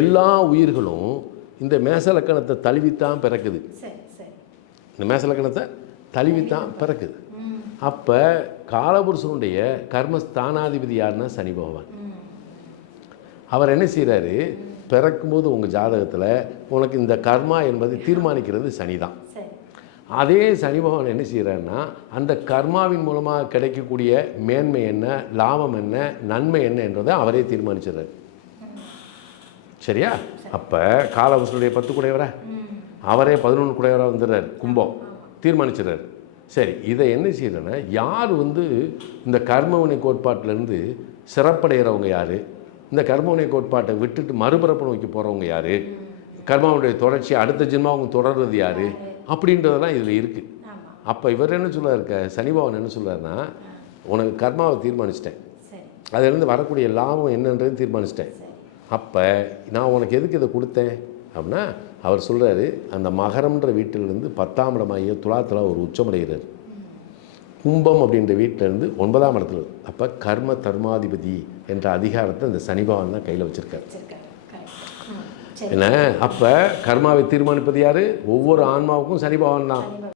எல்லா உயிர்களும் இந்த மேசலக்கணத்தை தழுவித்தான் பிறக்குது. இந்த மேசலக்கணத்தை தழுவித்தான் பிறக்குது. அப்போ காலபுருஷனுடைய கர்மஸ்தானாதிபதி யாருன்னா சனி பகவான். அவர் என்ன செய்கிறாரு பிறக்கும்போது உங்கள் ஜாதகத்தில் உனக்கு இந்த கர்மா என்பதை தீர்மானிக்கிறது சனி தான் அதே சனி பகவான் என்ன செய்கிறாருன்னா அந்த கர்மாவின் மூலமாக கிடைக்கக்கூடிய மேன்மை என்ன லாபம் என்ன நன்மை என்ன என்றதை அவரே தீர்மானிச்சிடுறாரு. சரியா? அப்போ காலபுருஷனுடைய பத்து குடையவரா? அவரே பதினொன்று குடையவராக வந்துடுறாரு கும்பம். தீர்மானிச்சிடுறாரு. சரி இதை என்ன செய்யறேன்னா யார் வந்து இந்த கர்மவினை கோட்பாட்டிலேருந்து சிறப்படைகிறவங்க யார்? இந்த கர்மவினை கோட்பாட்டை விட்டுட்டு மறுபிறப்பு நோக்கி போகிறவங்க யார்? கர்மாவுடைய தொடர்ச்சி அடுத்த ஜென்மா அவங்க தொடர்றது யார்? அப்படின்றதெல்லாம் இதில் இருக்குது அப்போ இவர் என்ன சொல்றாரு க சனிபவன் என்ன சொல்றாருன்னா உனக்கு கர்மாவை தீர்மானிச்சிட்டேன். அதுலேருந்து வரக்கூடிய லாபம் என்னன்றது தீர்மானிச்சிட்டேன். அப்போ நான் உனக்கு எதுக்கு இதை கொடுத்தேன்? அப்படின்னா அவர் சொல்கிறாரு அந்த மகரம்ன்ற வீட்டிலிருந்து பத்தாம் இடமாகிய துலாத்தில் ஒரு உச்சமடைகிறார். கும்பம் அப்படின்ற வீட்டிலேருந்து ஒன்பதாம் இடத்துல. அப்போ கர்ம தர்மாதிபதி என்ற அதிகாரத்தை இந்த சனிபவன் தான் கையில் வச்சுருக்காரு. என்ன? அப்போ கர்மாவை தீர்மானிப்பது யார்? ஒவ்வொரு ஆன்மாவுக்கும் சனிபவன் தான்.